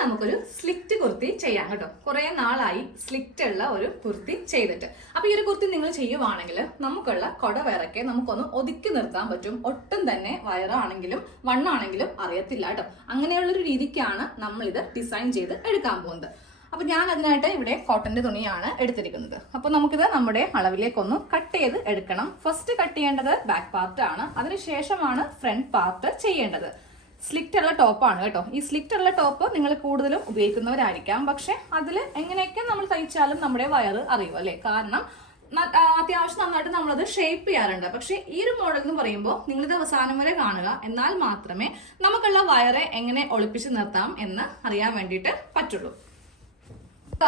നമുക്കൊരു സ്ലിറ്റ് കുർത്തി ചെയ്യാം കേട്ടോ. കുറെ നാളായി സ്ലിറ്റ് ഉള്ള ഒരു കുർത്തി ചെയ്തിട്ട്. അപ്പൊ ഈ ഒരു കുർത്തി നിങ്ങൾ ചെയ്യുവാണെങ്കിൽ നമുക്കുള്ള കൊടവയറൊക്കെ നമുക്കൊന്ന് ഒതുക്കി നിർത്താൻ പറ്റും. ഒട്ടും തന്നെ വയറാണെങ്കിലും വണ്ണാണെങ്കിലും അറിയത്തില്ല കേട്ടോ. അങ്ങനെയുള്ളൊരു രീതിക്കാണ് നമ്മൾ ഇത് ഡിസൈൻ ചെയ്ത് എടുക്കാൻ പോകുന്നത്. അപ്പൊ ഞാൻ അതിനായിട്ട് ഇവിടെ കോട്ടന്റെ തുണിയാണ് എടുത്തിരിക്കുന്നത്. അപ്പൊ നമുക്കിത് നമ്മുടെ അളവിലേക്കൊന്ന് കട്ട് ചെയ്ത് എടുക്കണം. ഫസ്റ്റ് കട്ട് ചെയ്യേണ്ടത് ബാക്ക് പാർട്ട് ആണ്, അതിനുശേഷമാണ് ഫ്രണ്ട് പാർട്ട് ചെയ്യേണ്ടത്. സ്ലിറ്റ് ഉള്ള ടോപ്പാണ് കേട്ടോ. ഈ സ്ലിറ്റ് ഉള്ള ടോപ്പ് നിങ്ങൾ കൂടുതലും ഉപയോഗിക്കുന്നവരായിരിക്കാം. പക്ഷെ അതിൽ എങ്ങനെയൊക്കെ നമ്മൾ തയ്ച്ചാലും നമ്മുടെ വയറ് അറിയും അല്ലെ. കാരണം അത്യാവശ്യം നന്നായിട്ട് നമ്മളത് ഷേപ്പ് ചെയ്യാറുണ്ട്. പക്ഷെ ഈ ഒരു മോഡൽ എന്ന് പറയുമ്പോൾ നിങ്ങളിത് അവസാനം വരെ കാണുക, എന്നാൽ മാത്രമേ നമുക്കുള്ള വയറെ എങ്ങനെ ഒളിപ്പിച്ച് നിർത്താം എന്ന് അറിയാൻ വേണ്ടിയിട്ട് പറ്റുള്ളൂ.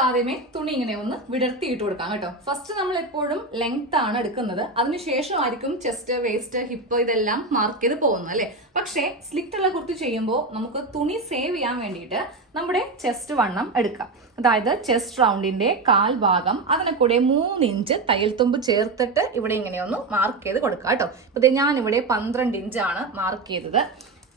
ആദ്യമേ തുണി ഇങ്ങനെ ഒന്ന് വിടർത്തിയിട്ട് കൊടുക്കാം കേട്ടോ. ഫസ്റ്റ് നമ്മൾ എപ്പോഴും ലെങ്ത് ആണ് എടുക്കുന്നത്, അതിനുശേഷമായിരിക്കും ചെസ്റ്റ്, വേസ്റ്റ്, ഹിപ്പ് ഇതെല്ലാം മാർക്ക് ചെയ്ത് പോകുന്നത് അല്ലെ. പക്ഷേ സ്ലിറ്റ് ഉള്ള കുർത്തി ചെയ്യുമ്പോൾ നമുക്ക് തുണി സേവ് ചെയ്യാൻ വേണ്ടിയിട്ട് നമ്മുടെ ചെസ്റ്റ് വണ്ണം എടുക്കാം. അതായത് ചെസ്റ്റ് റൗണ്ടിന്റെ കാൽ ഭാഗം അതിനെ കൂടെ 3 ഇഞ്ച് തയ്യൽ തുമ്പ് ചേർത്തിട്ട് ഇവിടെ ഇങ്ങനെ ഒന്ന് മാർക്ക് ചെയ്ത് കൊടുക്കാം കേട്ടോ. ഇപ്പൊ ഞാൻ ഇവിടെ 12 ഇഞ്ചാണ് മാർക്ക് ചെയ്തത്.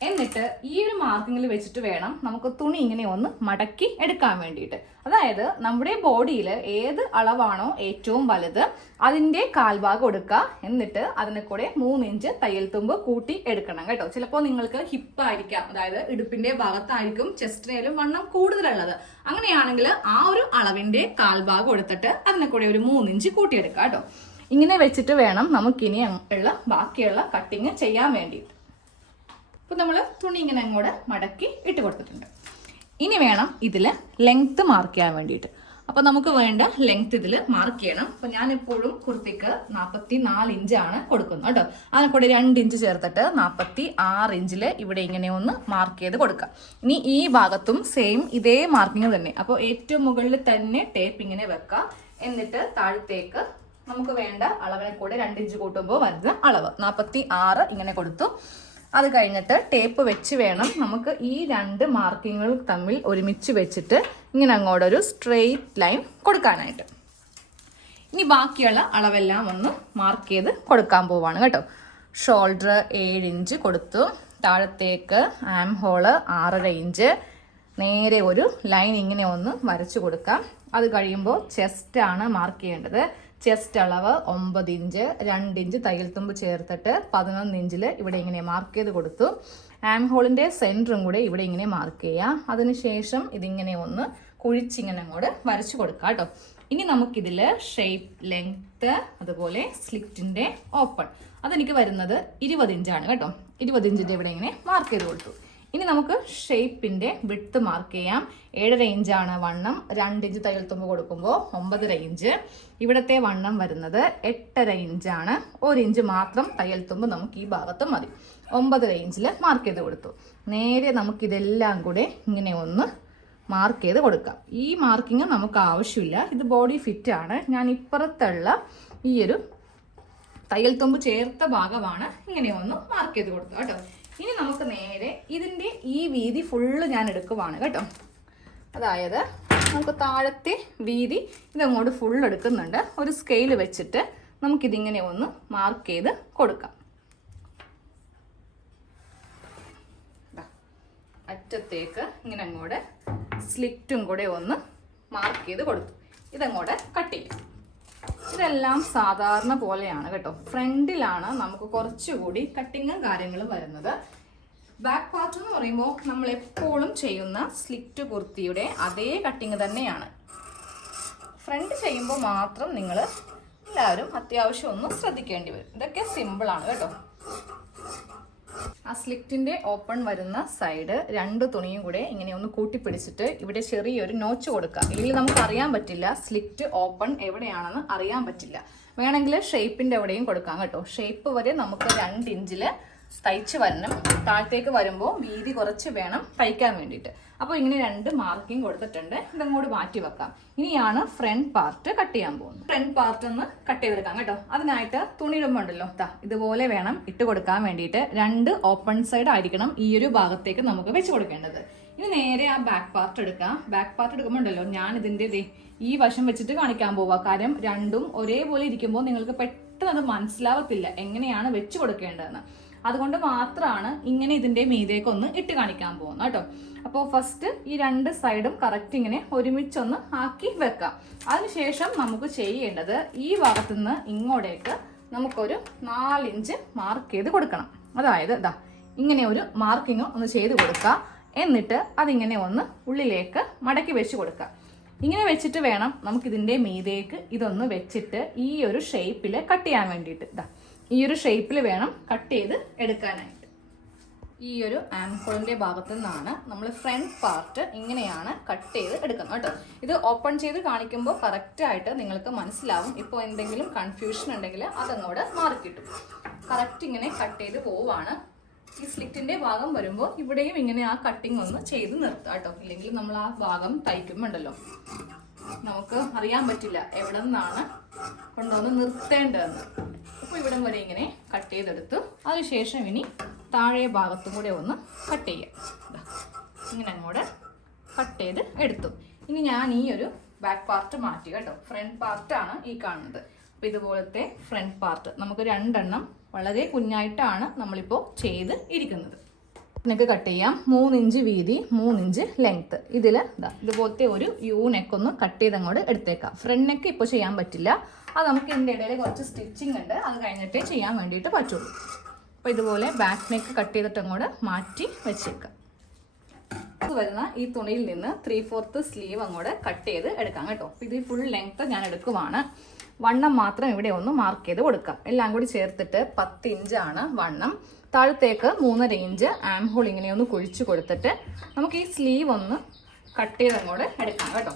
എന്നിട്ട് ഈ ഒരു മാർക്കിങ്ങിൽ വെച്ചിട്ട് വേണം നമുക്ക് തുണി ഇങ്ങനെ ഒന്ന് മടക്കി എടുക്കാൻ വേണ്ടിയിട്ട്. അതായത് നമ്മുടെ ബോഡിയിൽ ഏത് അളവാണോ ഏറ്റവും വലുത് അതിന്റെ കാൽഭാഗം എടുക്കുക. എന്നിട്ട് അതിനെ കൂടെ 3 ഇഞ്ച് തയ്യൽ തുമ്പ് കൂട്ടി എടുക്കണം കേട്ടോ. ചിലപ്പോൾ നിങ്ങൾക്ക് ഹിപ്പ് ആയിരിക്കാം, അതായത് ഇടുപ്പിന്റെ ഭാഗത്തായിരിക്കും ചെസ്റ്റിനേലും വണ്ണം കൂടുതലുള്ളത്. അങ്ങനെയാണെങ്കിൽ ആ ഒരു അളവിന്റെ കാൽഭാഗം എടുത്തിട്ട് അതിനെ കൂടെ ഒരു 3 ഇഞ്ച് കൂട്ടിയെടുക്കുക കേട്ടോ. ഇങ്ങനെ വെച്ചിട്ട് വേണം നമുക്കിനി ഉള്ള ബാക്കിയുള്ള കട്ടിങ് ചെയ്യാൻ വേണ്ടിയിട്ട്. ഇപ്പൊ നമ്മൾ തുണി ഇങ്ങനെ അങ്ങോട്ട് മടക്കി ഇട്ട് കൊടുത്തിട്ടുണ്ട്. ഇനി വേണം ഇതിൽ ലെങ്ത് മാർക്ക് ചെയ്യാൻ വേണ്ടിയിട്ട്. അപ്പൊ നമുക്ക് വേണ്ട ലെങ്ത് ഇതിൽ മാർക്ക് ചെയ്യണം. അപ്പൊ ഞാൻ എപ്പോഴും കുർത്തിക്ക് 44 ഇഞ്ചാണ് കൊടുക്കുന്നത് കേട്ടോ. അതിനെ കൂടെ 2 ഇഞ്ച് ചേർത്തിട്ട് 46 ഇഞ്ചില് ഇവിടെ ഇങ്ങനെ ഒന്ന് മാർക്ക് ചെയ്ത് കൊടുക്കാം. ഇനി ഈ ഭാഗത്തും സെയിം ഇതേ മാർക്കിങ് തന്നെ. അപ്പോൾ ഏറ്റവും മുകളിൽ തന്നെ ടേപ്പ് ഇങ്ങനെ വെക്കാം. എന്നിട്ട് താഴത്തേക്ക് നമുക്ക് വേണ്ട അളവിനെ കൂടെ 2 ഇഞ്ച് കൂട്ടുമ്പോൾ വരുന്ന അളവ് 46 ഇങ്ങനെ കൊടുത്തു. അത് കഴിഞ്ഞിട്ട് ടേപ്പ് വെച്ച് വേണം നമുക്ക് ഈ 2 മാർക്കിങ്ങുകൾ തമ്മിൽ ഒരുമിച്ച് വെച്ചിട്ട് ഇങ്ങനെ അങ്ങോട്ടൊരു സ്ട്രെയിറ്റ് ലൈൻ കൊടുക്കാനായിട്ട്. ഇനി ബാക്കിയുള്ള അളവെല്ലാം ഒന്ന് മാർക്ക് ചെയ്ത് കൊടുക്കാൻ പോവാണ് കേട്ടോ. ഷോൾഡർ 7 ഇഞ്ച് കൊടുത്തു. താഴത്തേക്ക് ആം ഹോള് 6.5 ഇഞ്ച്. നേരെ ഒരു ലൈൻ ഇങ്ങനെ ഒന്ന് വരച്ചു കൊടുക്കാം. അത് കഴിയുമ്പോൾ ചെസ്റ്റ് ആണ് മാർക്ക് ചെയ്യേണ്ടത്. ചെസ്റ്റ് അളവ് 9 ഇഞ്ച്, 2 ഇഞ്ച് തയ്യൽ തുമ്പ് ചേർത്തിട്ട് 11 ഇഞ്ചിൽ ഇവിടെ ഇങ്ങനെ മാർക്ക് ചെയ്ത് കൊടുത്തു. ആം ഹോളിന്റെ സെന്ററും കൂടെ ഇവിടെ ഇങ്ങനെ മാർക്ക് ചെയ്യുക. അതിനുശേഷം ഇതിങ്ങനെ ഒന്ന് കുഴിച്ചിങ്ങനെ അങ്ങോട്ട് വരച്ചു കൊടുക്കാം കേട്ടോ. ഇനി നമുക്കിതില് ഷേപ്പ്, ലെങ്ത്, അതുപോലെ സ്ലിറ്റിന്റെ ഓപ്പൺ അതെനിക്ക് വരുന്നത് 20 ഇഞ്ചാണ് കേട്ടോ. 20 ഇഞ്ചിന്റെ ഇവിടെ ഇങ്ങനെ മാർക്ക് ചെയ്ത് കൊടുത്തു. ഇനി നമുക്ക് ഷേപ്പിന്റെ വിഡ്ത്ത് മാർക്ക് ചെയ്യാം. 7.5 ഇഞ്ചാണ് വണ്ണം. 2 ഇഞ്ച് തയ്യൽ തുമ്പ് കൊടുക്കുമ്പോൾ 9.5 ഇഞ്ച്. ഇവിടത്തെ വണ്ണം വരുന്നത് 8.5 ഇഞ്ചാണ്. 1 ഇഞ്ച് മാത്രം തയ്യൽ തുമ്പ് നമുക്ക് ഈ ഭാഗത്ത് മതി. 9.5 ഇഞ്ചിൽ മാർക്ക് ചെയ്ത് കൊടുത്തു. നേരെ നമുക്കിതെല്ലാം കൂടെ ഇങ്ങനെ ഒന്ന് മാർക്ക് ചെയ്ത് കൊടുക്കാം. ഈ മാർക്കിങ് നമുക്ക് ആവശ്യമില്ല, ഇത് ബോഡി ഫിറ്റ് ആണ്. ഞാൻ ഇപ്പുറത്തുള്ള ഈ ഒരു തയ്യൽ തുമ്പ് ചേർത്ത ഭാഗമാണ് ഇങ്ങനെ ഒന്ന് മാർക്ക് ചെയ്ത് കൊടുത്തു കേട്ടോ. ഇനി നമുക്ക് നേരെ ഇതിന്റെ ഈ വീതി ഫുള്ള് ഞാൻ എടുക്കുവാണ് കേട്ടോ. അതായത് നമുക്ക് താഴത്തെ വീതി ഇതങ്ങോട്ട് ഫുൾ എടുക്കുന്നുണ്ട്. ഒരു സ്കെയിൽ വെച്ചിട്ട് നമുക്കിതിങ്ങനെ ഒന്ന് മാർക്ക് ചെയ്ത് കൊടുക്കാം. അറ്റത്തേക്ക് ഇങ്ങനെ അങ്ങോട്ട് സ്ലിറ്റും കൂടെ ഒന്ന് മാർക്ക് ചെയ്ത് കൊടുത്തു. ഇതങ്ങോട്ട് കട്ട് ചെയ്യും. ഇതെല്ലാം സാധാരണ പോലെയാണ് കേട്ടോ. ഫ്രണ്ടിലാണ് നമുക്ക് കുറച്ചുകൂടി കട്ടിങ്ങും കാര്യങ്ങളും വരുന്നത്. ബാക്ക് പാർട്ട് എന്ന് പറയുമ്പോൾ നമ്മൾ എപ്പോഴും ചെയ്യുന്ന സ്ലിറ്റ് കുർത്തിയുടെ അതേ കട്ടിങ് തന്നെയാണ്. ഫ്രണ്ട് ചെയ്യുമ്പോൾ മാത്രം നിങ്ങൾ എല്ലാവരും അത്യാവശ്യം ഒന്ന് ശ്രദ്ധിക്കേണ്ടി വരും. ഇതൊക്കെ സിമ്പിളാണ് കേട്ടോ. ആ സ്ലിറ്റിന്റെ ഓപ്പൺ വരുന്ന സൈഡ് 2 തുണിയും കൂടെ ഇങ്ങനെ ഒന്ന് കൂട്ടിപ്പിടിച്ചിട്ട് ഇവിടെ ചെറിയൊരു നോച്ച് കൊടുക്കാം. ഇല്ലെങ്കിൽ നമുക്ക് അറിയാൻ പറ്റില്ല സ്ലിറ്റ് ഓപ്പൺ എവിടെയാണെന്ന് അറിയാൻ പറ്റില്ല. വേണമെങ്കിൽ ഷേപ്പിന്റെ എവിടെയും കൊടുക്കാം കേട്ടോ. ഷേപ്പ് വരെ നമുക്ക് 2 ഇഞ്ചില് തയ്ച്ച് വരണം. താഴത്തേക്ക് വരുമ്പോൾ വീതി കുറച്ച് വേണം തയ്ക്കാൻ വേണ്ടിയിട്ട്. അപ്പോൾ ഇങ്ങനെ 2 മാർക്കിങ് കൊടുത്തിട്ടുണ്ട്. ഇതങ്ങോട്ട് മാറ്റി വെക്കാം. ഇനിയാണ് ഫ്രണ്ട് പാർട്ട് കട്ട് ചെയ്യാൻ പോകുന്നത്. ഫ്രണ്ട് പാർട്ട് ഒന്ന് കട്ട് ചെയ്തെടുക്കാം കേട്ടോ. അതിനായിട്ട് തുണി ഇടുമ്പോണ്ടല്ലോ ഇതുപോലെ വേണം ഇട്ട് കൊടുക്കാൻ വേണ്ടിയിട്ട്. 2 ഓപ്പൺ സൈഡ് ആയിരിക്കണം ഈ ഒരു ഭാഗത്തേക്ക് നമുക്ക് വെച്ച് കൊടുക്കേണ്ടത്. ഇനി നേരെ ആ ബാക്ക് പാർട്ട് എടുക്കാം. ബാക്ക് പാർട്ട് എടുക്കുമ്പോണ്ടല്ലോ ഞാൻ ഇതിന്റെ ഈ വശം വെച്ചിട്ട് കാണിക്കാൻ പോവാ. കാര്യം രണ്ടും ഒരേപോലെ ഇരിക്കുമ്പോൾ നിങ്ങൾക്ക് പെട്ടെന്ന് അത് മനസ്സിലാവത്തില്ല എങ്ങനെയാണ് വെച്ച് കൊടുക്കേണ്ടതെന്ന്. അതുകൊണ്ട് മാത്രമാണ് ഇങ്ങനെ ഇതിന്റെ മീതേക്കൊന്ന് ഇട്ട് കാണിക്കാൻ പോകുന്നത് കേട്ടോ. അപ്പോൾ ഫസ്റ്റ് ഈ രണ്ട് സൈഡും കറക്റ്റ് ഇങ്ങനെ ഒരുമിച്ചൊന്ന് ആക്കി വെക്കാം. അതിനുശേഷം നമുക്ക് ചെയ്യേണ്ടത് ഈ ഭാഗത്തുനിന്ന് ഇങ്ങോട്ടേക്ക് നമുക്കൊരു 4 ഇഞ്ച് മാർക്ക് ചെയ്ത് കൊടുക്കണം. അതായത് ഇതാ ഇങ്ങനെ ഒരു മാർക്കിങ് ഒന്ന് ചെയ്ത് കൊടുക്കുക. എന്നിട്ട് അതിങ്ങനെ ഒന്ന് ഉള്ളിലേക്ക് മടക്കി വെച്ച് കൊടുക്കുക. ഇങ്ങനെ വെച്ചിട്ട് വേണം നമുക്കിതിൻ്റെ മീതേക്ക് ഇതൊന്ന് വെച്ചിട്ട് ഈ ഒരു ഷേപ്പിൽ കട്ട് ചെയ്യാൻ വേണ്ടിയിട്ട്. ഇതാ ഈ ഒരു ഷേപ്പിൽ വേണം കട്ട് ചെയ്ത് എടുക്കാനായിട്ട്. ഈ ഒരു ആംഹോളിന്റെ ഭാഗത്തു നിന്നാണ് നമ്മൾ ഫ്രണ്ട് പാർട്ട് ഇങ്ങനെയാണ് കട്ട് ചെയ്ത് എടുക്കുന്നത് കേട്ടോ. ഇത് ഓപ്പൺ ചെയ്ത് കാണിക്കുമ്പോൾ കറക്റ്റായിട്ട് നിങ്ങൾക്ക് മനസ്സിലാവും. ഇപ്പോൾ എന്തെങ്കിലും കൺഫ്യൂഷൻ ഉണ്ടെങ്കിൽ അതങ്ങോട്ട് മാറിക്കിട്ടും. കറക്റ്റ് ഇങ്ങനെ കട്ട് ചെയ്ത് പോവാണ്. ഈ സ്ലിറ്റിന്റെ ഭാഗം വരുമ്പോൾ ഇവിടെയും ഇങ്ങനെ ആ കട്ടിങ് ഒന്ന് ചെയ്ത് നിർത്താം കേട്ടോ. ഇല്ലെങ്കിൽ നമ്മൾ ആ ഭാഗം തയ്ക്കുമ്പോണ്ടല്ലോ നമുക്ക് അറിയാൻ പറ്റില്ല എവിടെ നിന്നാണ് കൊണ്ടുവന്ന് നിർത്തേണ്ടതെന്ന്. അപ്പോൾ ഇവിടം വരെ ഇങ്ങനെ കട്ട് ചെയ്തെടുത്തു. അതിനുശേഷം ഇനി താഴെ ഭാഗത്തും കൂടെ ഒന്ന് കട്ട് ചെയ്യാം. ഇങ്ങനെ അങ്ങോട്ട് കട്ട് ചെയ്ത് എടുത്തു. ഇനി ഞാൻ ഈ ഒരു ബാക്ക് പാർട്ട് മാറ്റി കേട്ടോ. ഫ്രണ്ട് പാർട്ടാണ് ഈ കാണുന്നത്. അപ്പോൾ ഇതുപോലത്തെ ഫ്രണ്ട് പാർട്ട് നമുക്ക് 2 എണ്ണം വളരെ കുഞ്ഞായിട്ടാണ് നമ്മളിപ്പോൾ ചെയ്ത് ഇരിക്കുന്നത്. നെക്ക് കട്ട് ചെയ്യാം. 3 ഇഞ്ച് വീതി, 3 ഇഞ്ച് ലെങ്ത്ത്. ഇതിൽ ഇതുപോലത്തെ ഒരു യു നെക്ക് ഒന്ന് കട്ട് ചെയ്ത് അങ്ങോട്ട് എടുത്തേക്കാം. ഫ്രണ്ട് നെക്ക് ഇപ്പോൾ ചെയ്യാൻ പറ്റില്ല. അത് നമുക്ക് ഇതിൻ്റെ ഇടയിൽ കുറച്ച് സ്റ്റിച്ചിങ് ഉണ്ട്. അത് കഴിഞ്ഞിട്ടേ ചെയ്യാൻ വേണ്ടിയിട്ട് പറ്റുള്ളൂ. അപ്പോൾ ഇതുപോലെ ബാക്ക് നെക്ക് കട്ട് ചെയ്തിട്ട് അങ്ങോട്ട് മാറ്റി വെച്ചേക്കാം. വരുന്ന ഈ തുണിയിൽ നിന്ന് 3/4 സ്ലീവ് അങ്ങോട്ട് കട്ട് ചെയ്ത് എടുക്കാം കേട്ടോ. ഇത് ഫുൾ ലെങ്ത്ത് ഞാൻ എടുക്കുവാണ്. വണ്ണം മാത്രം ഇവിടെ ഒന്ന് മാർക്ക് ചെയ്ത് കൊടുക്കാം. എല്ലാം കൂടി ചേർത്തിട്ട് 10 ഇഞ്ചാണ് വണ്ണം. താഴത്തേക്ക് 3.5 ഇഞ്ച് ആം ഹോൾ ഇങ്ങനെ ഒന്ന് കുഴിച്ചു കൊടുത്തിട്ട് നമുക്ക് ഈ സ്ലീവ് ഒന്ന് കട്ട് ചെയ്ത് അങ്ങോട്ട് എടുക്കാം കേട്ടോ.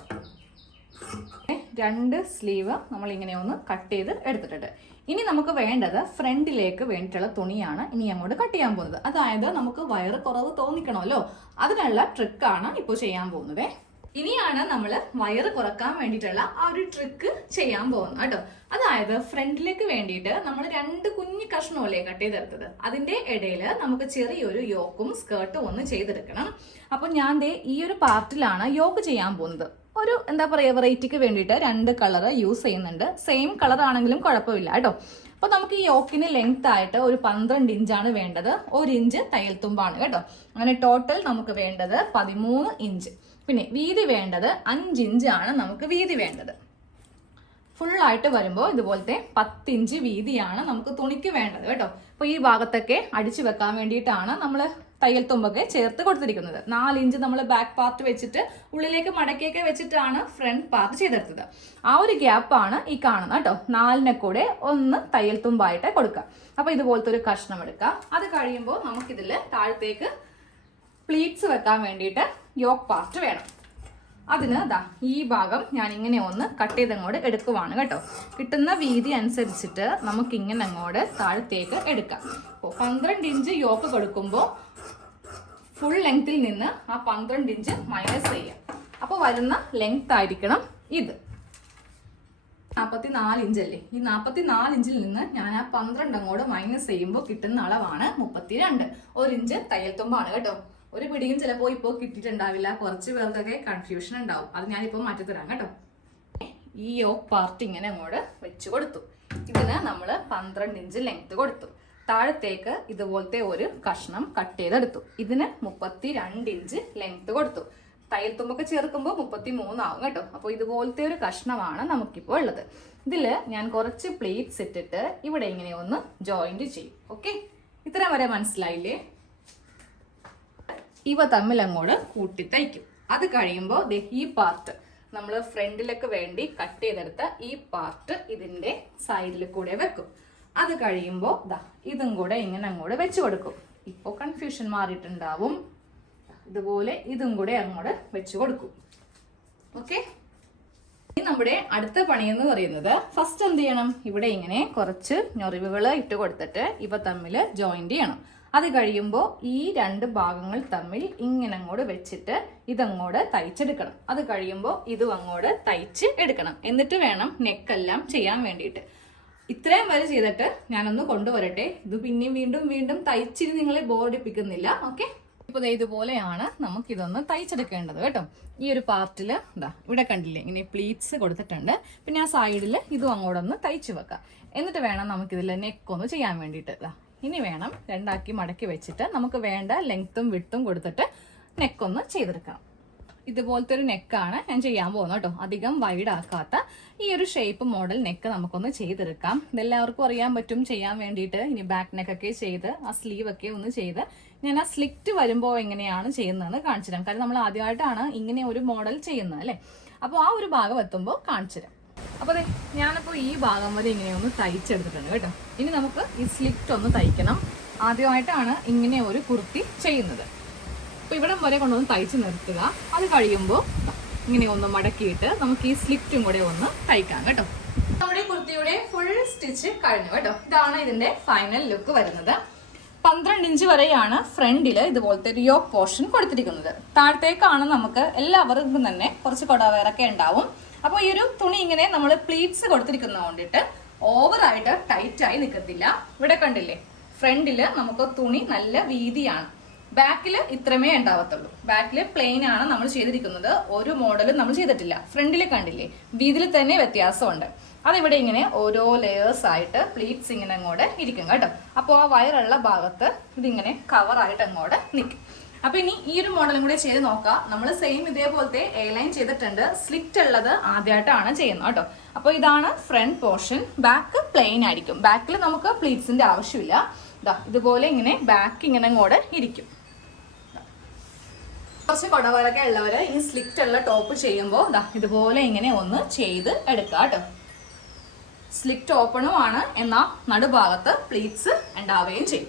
2 സ്ലീവ് നമ്മൾ ഇങ്ങനെ ഒന്ന് കട്ട് ചെയ്ത് എടുത്തിട്ടുണ്ട്. ഇനി നമുക്ക് വേണ്ടത് ഫ്രണ്ടിലേക്ക് വേണ്ടിയിട്ടുള്ള തുണിയാണ് ഇനി അങ്ങോട്ട് കട്ട് ചെയ്യാൻ പോകുന്നത്. അതായത് നമുക്ക് വയറ് കുറവ് തോന്നിക്കണമല്ലോ, അതിനുള്ള ട്രിക്കാണ് ഇപ്പോൾ ചെയ്യാൻ പോകുന്നത്. ഇനിയാണ് നമ്മൾ വയറ് കുറക്കാൻ വേണ്ടിയിട്ടുള്ള ആ ഒരു ട്രിക്ക് ചെയ്യാൻ പോകുന്നത് കേട്ടോ. അതായത് ഫ്രണ്ടിലേക്ക് വേണ്ടിയിട്ട് നമ്മൾ 2 കുഞ്ഞു കഷ്ണമല്ലേ കട്ട് ചെയ്തെടുത്തത്, അതിന്റെ ഇടയിൽ നമുക്ക് ചെറിയൊരു യോക്കും സ്കേർട്ടും ഒന്ന് ചെയ്തെടുക്കണം. അപ്പൊ ഞാൻ ഈ ഒരു പാർട്ടിലാണ് യോക്ക് ചെയ്യാൻ പോകുന്നത്. ഒരു എന്താ പറയുക, വെറൈറ്റിക്ക് വേണ്ടിയിട്ട് 2 കളർ യൂസ് ചെയ്യുന്നുണ്ട്. സെയിം കളർ ആണെങ്കിലും കുഴപ്പമില്ല കേട്ടോ. അപ്പൊ നമുക്ക് ഈ യോക്കിന് ലെങ്ത് ആയിട്ട് ഒരു 12 ഇഞ്ചാണ് വേണ്ടത്. 1 ഇഞ്ച് തയ്യൽ തുമ്പാണ് കേട്ടോ. അങ്ങനെ ടോട്ടൽ നമുക്ക് വേണ്ടത് 13 ഇഞ്ച്. പിന്നെ വീതി വേണ്ടത് 5 ഇഞ്ചാണ് നമുക്ക് വീതി വേണ്ടത്. ഫുള്ളായിട്ട് വരുമ്പോൾ ഇതുപോലത്തെ 10 ഇഞ്ച് വീതിയാണ് നമുക്ക് തുണിക്ക് വേണ്ടത് കേട്ടോ. അപ്പോൾ ഈ ഭാഗത്തൊക്കെ അടിച്ചു വെക്കാൻ വേണ്ടിയിട്ടാണ് നമ്മൾ തയ്യൽ തുമ്പൊക്കെ ചേർത്ത് കൊടുത്തിരിക്കുന്നത്. 4 ഇഞ്ച് നമ്മൾ ബാക്ക് പാർട്ട് വെച്ചിട്ട് ഉള്ളിലേക്ക് മടക്കിയൊക്കെ വെച്ചിട്ടാണ് ഫ്രണ്ട് പാർട്ട് ചെയ്തെടുത്തത്. ആ ഒരു ഗ്യാപ്പാണ് ഈ കാണുന്നത് കേട്ടോ. 4നെ കൂടെ ഒന്ന് തയ്യൽ തുമ്പായിട്ട് കൊടുക്കുക. അപ്പോൾ ഇതുപോലത്തെ ഒരു കഷ്ണം എടുക്കുക. അത് കഴിയുമ്പോൾ നമുക്കിതിൽ താഴത്തേക്ക് പ്ലീറ്റ്സ് വെക്കാൻ വേണ്ടിയിട്ട് യോക്ക് പാർട്ട് വേണം. അതിന് ഈ ഭാഗം ഞാൻ ഇങ്ങനെ ഒന്ന് കട്ട് ചെയ്ത് അങ്ങോട്ട് എടുക്കുവാണ് കേട്ടോ. കിട്ടുന്ന വീതി അനുസരിച്ചിട്ട് നമുക്ക് ഇങ്ങനെ അങ്ങോട്ട് താഴത്തേക്ക് എടുക്കാം. അപ്പോൾ 12 ഇഞ്ച് യോക്ക് കൊടുക്കുമ്പോൾ ഫുൾ ലെങ്ത്തിൽ നിന്ന് ആ 12 ഇഞ്ച് മൈനസ് ചെയ്യാം. അപ്പോൾ വരുന്ന ലെങ്ത് ആയിരിക്കണം ഇത്. 44 ഇഞ്ചല്ലേ. ഈ 44 ഇഞ്ചിൽ നിന്ന് ഞാൻ ആ 12 അങ്ങോട്ട് മൈനസ് ചെയ്യുമ്പോൾ കിട്ടുന്ന അളവാണ് 32. 1 ഇഞ്ച് തയ്യൽ തുമ്പാണ് കേട്ടോ. ഒരു പിടിയും ചിലപ്പോൾ ഇപ്പോൾ കിട്ടിയിട്ടുണ്ടാവില്ല. കുറച്ച് പേർക്കൊക്കെ കൺഫ്യൂഷൻ ഉണ്ടാവും. അത് ഞാനിപ്പോൾ മാറ്റിത്തരാം കേട്ടോ. ഈ യോക്ക് പാർട്ട് ഇങ്ങനെ അങ്ങോട്ട് വെച്ച് കൊടുത്തു. ഇതിന് നമ്മൾ 12 ഇഞ്ച് ലെങ്ത് കൊടുത്തു. താഴത്തേക്ക് ഇതുപോലത്തെ ഒരു കഷ്ണം കട്ട് ചെയ്തെടുത്തു. ഇതിന് 32 ഇഞ്ച് ലെങ്ത് കൊടുത്തു. തയ്യൽ തുമ്പൊക്കെ ചേർക്കുമ്പോൾ 33 ആവും കേട്ടോ. അപ്പോൾ ഇതുപോലത്തെ ഒരു കഷ്ണമാണ് നമുക്കിപ്പോൾ ഉള്ളത്. ഇതിൽ ഞാൻ കുറച്ച് പ്ലീറ്റ്സ് ഇട്ടിട്ട് ഇവിടെ ഇങ്ങനെ ഒന്ന് ജോയിന്റ് ചെയ്യും. ഓക്കെ, ഇത്ര വരെ മനസ്സിലായില്ലേ? ഇവ തമ്മിൽ അങ്ങോട്ട് കൂട്ടി തയ്ക്കും. അത് കഴിയുമ്പോൾ ഈ പാർട്ട് നമ്മൾ ഫ്രണ്ടിലേക്ക് വേണ്ടി കട്ട് ചെയ്തെടുത്ത ഈ പാർട്ട് ഇതിന്റെ സൈഡിൽ കൂടെ വെക്കും. അത് കഴിയുമ്പോൾ ഇതും കൂടെ ഇങ്ങനെ അങ്ങോട്ട് വെച്ച് കൊടുക്കും. ഇപ്പോൾ കൺഫ്യൂഷൻ മാറിയിട്ടുണ്ടാവും. ഇതുപോലെ ഇതും കൂടെ അങ്ങോട്ട് വെച്ച് കൊടുക്കും. ഓക്കെ, ഇനി നമ്മുടെ അടുത്ത പണി എന്ന് പറയുന്നത് ഫസ്റ്റ് എന്ത് ചെയ്യണം, ഇവിടെ ഇങ്ങനെ കുറച്ച് ഞൊറിവുകൾ ഇട്ട് കൊടുത്തിട്ട് ഇവ തമ്മിൽ ജോയിന്റ് ചെയ്യണം. അത് കഴിയുമ്പോൾ ഈ 2 ഭാഗങ്ങൾ തമ്മിൽ ഇങ്ങനെ അങ്ങോട്ട് വെച്ചിട്ട് ഇതങ്ങോട്ട് തയ്ച്ചെടുക്കണം. അത് കഴിയുമ്പോൾ ഇതും അങ്ങോട്ട് തയ്ച്ച് എടുക്കണം. എന്നിട്ട് വേണം നെക്കെല്ലാം ചെയ്യാൻ വേണ്ടിയിട്ട്. ഇത്രയും വരെ ചെയ്തിട്ട് ഞാനൊന്ന് കൊണ്ടുവരട്ടെ. ഇത് പിന്നെയും വീണ്ടും വീണ്ടും തയ്ച്ചിട്ട് നിങ്ങളെ ബോറടിപ്പിക്കുന്നില്ല. ഓക്കെ, ഇപ്പോൾ ഇതുപോലെയാണ് നമുക്കിതൊന്ന് തയ്ച്ചെടുക്കേണ്ടത് കേട്ടോ. ഈ ഒരു പാർട്ടിൽ ഇവിടെ കണ്ടില്ലേ ഇങ്ങനെ പ്ലീറ്റ്സ് കൊടുത്തിട്ടുണ്ട്. പിന്നെ ആ സൈഡിൽ ഇതും അങ്ങോട്ടൊന്ന് തയ്ച്ചു വെക്കാം. എന്നിട്ട് വേണം നമുക്കിതിൽ നെക്കൊന്ന് ചെയ്യാൻ വേണ്ടിയിട്ട്. ഇനി വേണം രണ്ടാക്കി മടക്കി വെച്ചിട്ട് നമുക്ക് വേണ്ട ലെങ്ത്തും വിട്ടും കൊടുത്തിട്ട് നെക്കൊന്ന് ചെയ്തെടുക്കണം. ഇതുപോലത്തെ ഒരു നെക്കാണ് ഞാൻ ചെയ്യാൻ പോകുന്നത് കേട്ടോ. അധികം വൈഡ് ആക്കാത്ത ഈ ഒരു ഷേപ്പ് മോഡൽ നെക്ക് നമുക്കൊന്ന് ചെയ്തെടുക്കാം. ഇതെല്ലാവർക്കും അറിയാൻ പറ്റും ചെയ്യാൻ വേണ്ടിയിട്ട്. ഇനി ബാക്ക് നെക്കൊക്കെ ചെയ്ത് ആ സ്ലീവ് ഒക്കെ ഒന്ന് ചെയ്ത് ഞാൻ ആ സ്ലിറ്റ് വരുമ്പോൾ എങ്ങനെയാണ് ചെയ്യുന്നതെന്ന് കാണിച്ചു തരാം. കാരണം നമ്മൾ ആദ്യമായിട്ടാണ് ഇങ്ങനെ ഒരു മോഡൽ ചെയ്യുന്നത് അല്ലേ. അപ്പോൾ ആ ഒരു ഭാഗം എത്തുമ്പോൾ കാണിച്ചു തരാം. അപ്പോൾ അതെ, ഞാനിപ്പോൾ ഈ ഭാഗം വരെ ഇങ്ങനെ ഒന്ന് തയ്ച്ചെടുത്തിട്ടുണ്ട് കേട്ടോ. ഇനി നമുക്ക് ഈ സ്ലിറ്റ് ഒന്ന് തയ്ക്കണം. ആദ്യമായിട്ടാണ് ഇങ്ങനെ ഒരു കുർത്തി ചെയ്യുന്നത്. അപ്പോൾ ഇവിടം വരെ കൊണ്ടൊന്ന് തയ്ച്ച് നിർത്തുക. അത് കഴിയുമ്പോൾ ഇങ്ങനെ ഒന്ന് മടക്കിയിട്ട് നമുക്ക് ഈ സ്ലിറ്റും കൂടെ ഒന്ന് തയ്ക്കാം കേട്ടോ. നമ്മുടെ ഈ കുർത്തിയുടെ ഫുൾ സ്റ്റിച്ച് കഴിഞ്ഞു കേട്ടോ. ഇതാണ് ഇതിന്റെ ഫൈനൽ ലുക്ക് വരുന്നത്. 12 ഇഞ്ച് വരെയാണ് ഫ്രണ്ടില് ഇതുപോലത്തെ ഒരു യോക്ക് പോർഷൻ കൊടുത്തിരിക്കുന്നത്. താഴത്തേക്കാണ് നമുക്ക് എല്ലാവർക്കും തന്നെ കുറച്ച് കൊടവേറൊക്കെ ഉണ്ടാവും. അപ്പോൾ ഈ ഒരു തുണി ഇങ്ങനെ നമ്മൾ പ്ലീറ്റ്സ് കൊടുത്തിരിക്കുന്നത് കൊണ്ടിട്ട് ഓവറായിട്ട് ടൈറ്റ് ആയി നിൽക്കത്തില്ല. ഇവിടെ കണ്ടില്ലേ, ഫ്രണ്ടില് നമുക്ക് തുണി നല്ല വീതിയാണ്. ബാക്കില് ഇത്രമേ ഉണ്ടാവത്തുള്ളൂ. ബാക്കില് പ്ലെയിൻ ആണ് നമ്മൾ ചെയ്തിരിക്കുന്നത്. ഒരു മോഡലും നമ്മൾ ചെയ്തിട്ടില്ല. ഫ്രണ്ടില് കണ്ടില്ലേ, വീതിയിൽ തന്നെ വ്യത്യാസമുണ്ട്. അതിവിടെ ഇങ്ങനെ ഓരോ ലെയേഴ്സ് ആയിട്ട് പ്ലീറ്റ്സ് ഇങ്ങനെ അങ്ങോട്ട് ഇരിക്കും കേട്ടോ. അപ്പോൾ ആ വയറുള്ള ഭാഗത്ത് ഇതിങ്ങനെ കവറായിട്ട് അങ്ങോട്ട് നിൽക്കും. അപ്പൊ ഇനി ഈ ഒരു മോഡലും കൂടെ ചെയ്ത് നോക്കാം. നമ്മൾ സെയിം ഇതേപോലത്തെ എ ലൈൻ ചെയ്തിട്ടുണ്ട്. സ്ലിറ്റ് ഉള്ളത് ആദ്യമായിട്ടാണ് ചെയ്യുന്നത് കേട്ടോ. അപ്പൊ ഇതാണ് ഫ്രണ്ട് പോർഷൻ. ബാക്ക് പ്ലെയിൻ ആയിരിക്കും. ബാക്കിൽ നമുക്ക് പ്ലീറ്റ്സിന്റെ ആവശ്യമില്ല. ഇതുപോലെ ഇങ്ങനെ ബാക്ക് ഇങ്ങനെ അങ്ങോട്ട് ഇരിക്കും. കുറച്ച് കൊടവരൊക്കെ ഉള്ളവര് ഈ സ്ലിറ്റ് ഉള്ള ടോപ്പ് ചെയ്യുമ്പോൾ ഇതുപോലെ ഇങ്ങനെ ഒന്ന് ചെയ്ത് എടുക്കുക കേട്ടോ. സ്ലിറ്റ് ഓപ്പണും ആണ്, എന്നാൽ നടുഭാഗത്ത് പ്ലീറ്റ്സ് ഉണ്ടാവുകയും ചെയ്യും.